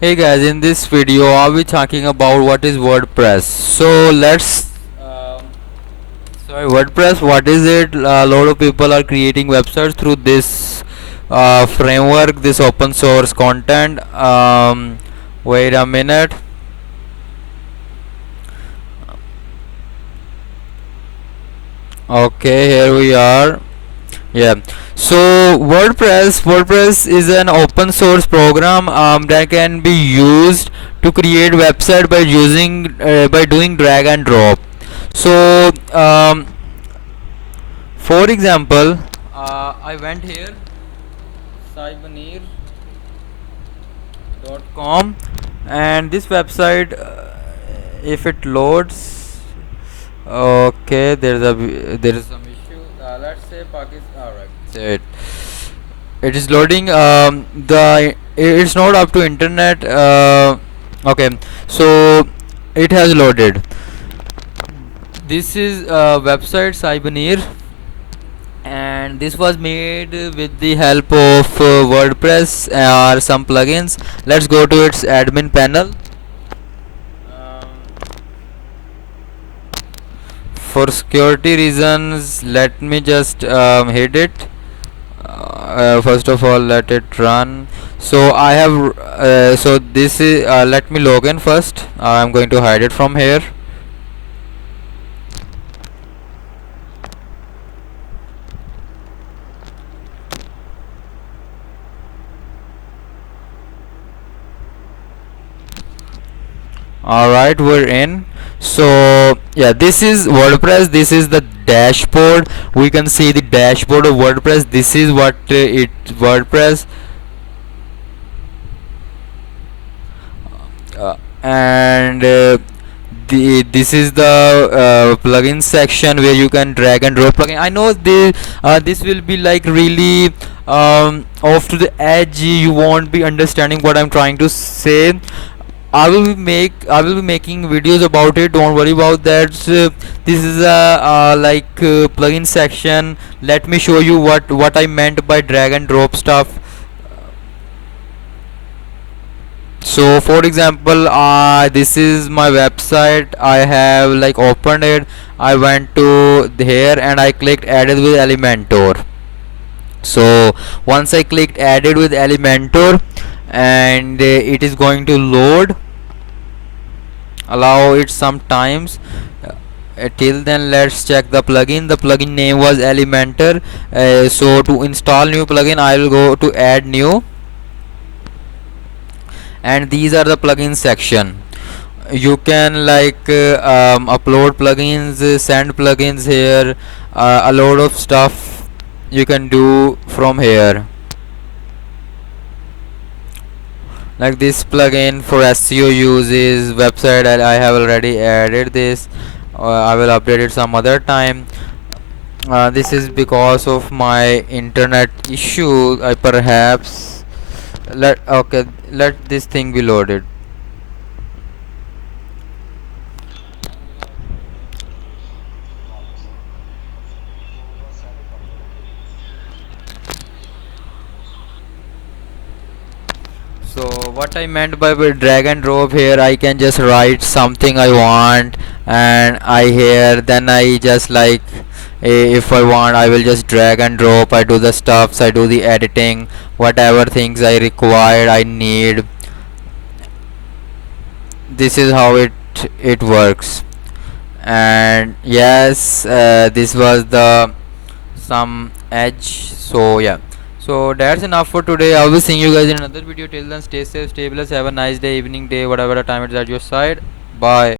Hey guys, in this video I'll be talking about what is WordPress. WordPress, what is it? A lot of people are creating websites through this framework, this open source content. Wait a minute. Okay, here we are. Yeah. So WordPress is an open source program that can be used to create website by doing drag and drop. So for example, I went here cyberneer.com, and this website, if it loads, okay, there is some issue. Let's say Pakistan. All right, it is loading. It's not up to internet. Okay, so it has loaded. This is website Cyberneer, and this was made with the help of WordPress or some plugins. Let's go to its admin panel. Um, for security reasons, let me just hit it. First of all, let it run. So I have so this is let me log in first. I'm going to hide it from here. Alright, we're in. So yeah, this is WordPress. This is the dashboard. We can see the dashboard of WordPress. This is what it WordPress, and this is the plugin section where you can drag and drop plugin. I know this will be like really off to the edge. You won't be understanding what I'm trying to say. I will be making videos about it. Don't worry about that. So, this is a plugin section. Let me show you what I meant by drag and drop stuff. So for example, this is my website. I have like opened it. I went to here and I clicked added with Elementor. So once I clicked added with Elementor, and it is going to load. Allow it some times. Till then, let's check the plugin. The plugin name was Elementor. So to install new plugin, I will go to add new, and these are the plugin section. You can upload plugins, send plugins here, a lot of stuff you can do from here. Like this plugin for SEO uses website, and I have already added this. I will update it some other time. This is because of my internet issue. I perhaps let this thing be loaded. So what I meant by drag and drop here, I can just write something I want, and I here then I just if I want, I will just drag and drop. I do the stuffs, I do the editing, whatever things I required, I need. This is how it works. And yes, this was the some edge. So yeah, so that's enough for today. I'll be seeing you guys in another video. Till then, stay safe, stay blessed, have a nice day, evening, day, whatever the time it is at your side. Bye.